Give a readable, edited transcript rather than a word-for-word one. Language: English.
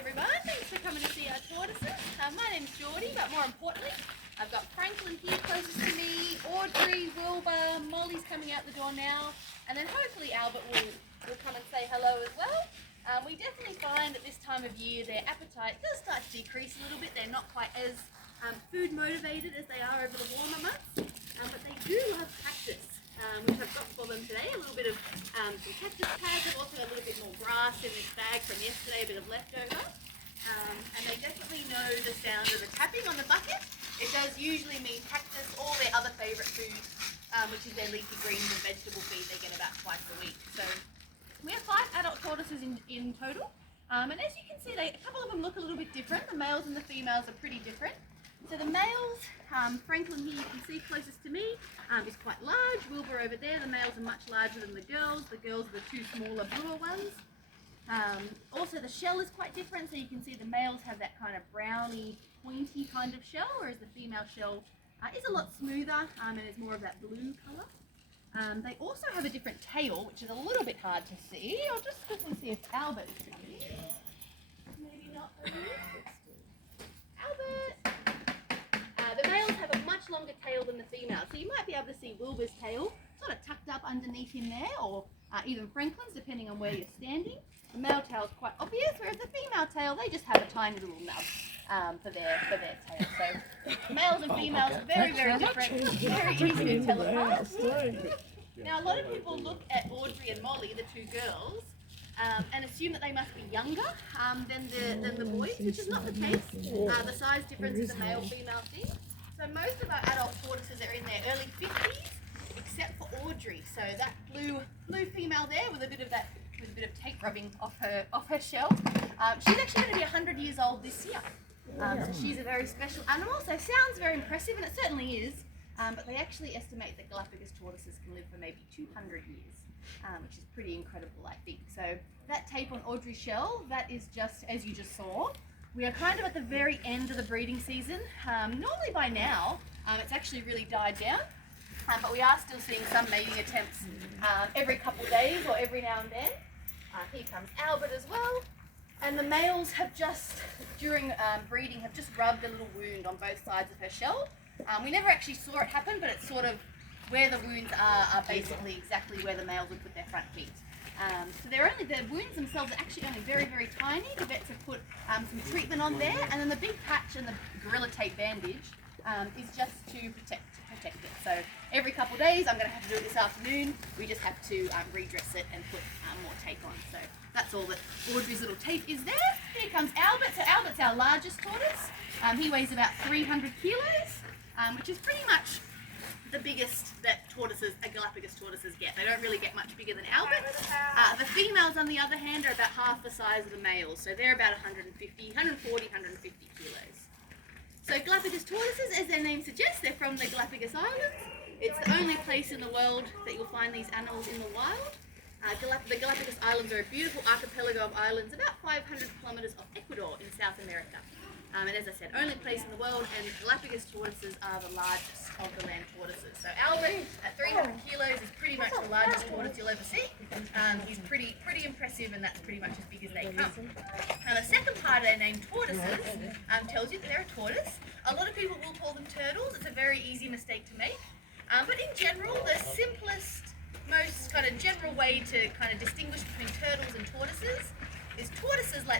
everyone, thanks for coming to see our tortoises. My name's Geordie, but more importantly, I've got Franklin here closest to me, Audrey, Wilbur, Molly's coming out the door now, and then hopefully Albert will come and say hello as well. We definitely find at this time of year their appetite does start to decrease a little bit. They're not quite as food motivated as they are over the warmer months, but they do love cactus. Which I've got for them today, a little bit of some cactus pads. I've also got a little bit more grass in this bag from yesterday, a bit of leftover. And they definitely know the sound of the tapping on the bucket. It does usually mean cactus or their other favourite food, which is their leafy greens and vegetable feed they get about twice a week. So we have 5 adult tortoises in total. And as you can see, a couple of them look a little bit different. The males and the females are pretty different. So the males, Franklin here you can see closest to me, is quite large. Wilbur over there, the males are much larger than the girls. The girls are the 2 smaller, bluer ones. Also the shell is quite different, so you can see the males have that kind of browny, pointy kind of shell, whereas the female shell is a lot smoother and is more of that blue colour. They also have a different tail, which is a little bit hard to see. I'll just quickly see if Albert is here. Maybe not for you. Albert! The males have a much longer tail than the females, so you might be able to see Wilbur's tail sort of tucked up underneath him there, or even Franklin's, depending on where you're standing. The male tail is quite obvious, whereas the female tail, they just have a tiny little nub for their tail. So males and females are very, very different, very easy to tell apart. Now a lot of people look at Audrey and Molly, the 2 girls, and assume that they must be younger than the boys, which is not the case. The size difference is a male-female thing. So most of our adult tortoises are in their early 50s, except for Audrey. So that blue female there with a bit of tape rubbing off her shell. She's actually going to be 100 years old this year. So she's a very special animal. So sounds very impressive, and it certainly is. But they actually estimate that Galapagos tortoises can live for maybe 200 years. Which is pretty incredible, I think. So that tape on Audrey's shell, that is just as you just saw. We are kind of at the very end of the breeding season. Normally by now, it's actually really died down, but we are still seeing some mating attempts every couple of days or every now and then. Here comes Albert as well. And the males have just, during breeding, have just rubbed a little wound on both sides of her shell. We never actually saw it happen, but it's sort of where the wounds are basically exactly where the males would put their front feet. So the wounds themselves are actually only very, very tiny. The vets have put some treatment on there, and then the big patch and the Gorilla Tape bandage is just to protect it. So every couple of days, I'm going to have to do it this afternoon. We just have to redress it and put more tape on. So that's all that Audrey's little tape is there. Here comes Albert. So Albert's our largest tortoise. He weighs about 300 kilos, which is pretty much the biggest that Galapagos tortoises get. They don't really get much bigger than Albert. The females, on the other hand, are about half the size of the males, so they're about 150 kilos. So Galapagos tortoises, as their name suggests, they're from the Galápagos Islands. It's the only place in the world that you'll find these animals in the wild. The Galápagos Islands are a beautiful archipelago of islands about 500 kilometres off Ecuador in South America. And as I said, only place in the world, and Galapagos tortoises are the largest of the land tortoises. So Albert, at 300 kilos, is pretty much the largest tortoise you'll ever see. He's pretty impressive, and that's pretty much as big as they come. Now the second part of their name, tortoises, tells you that they're a tortoise. A lot of people will call them turtles. It's a very easy mistake to make. But in general, the simplest, most kind of general way to kind of distinguish between turtles and tortoises is tortoises like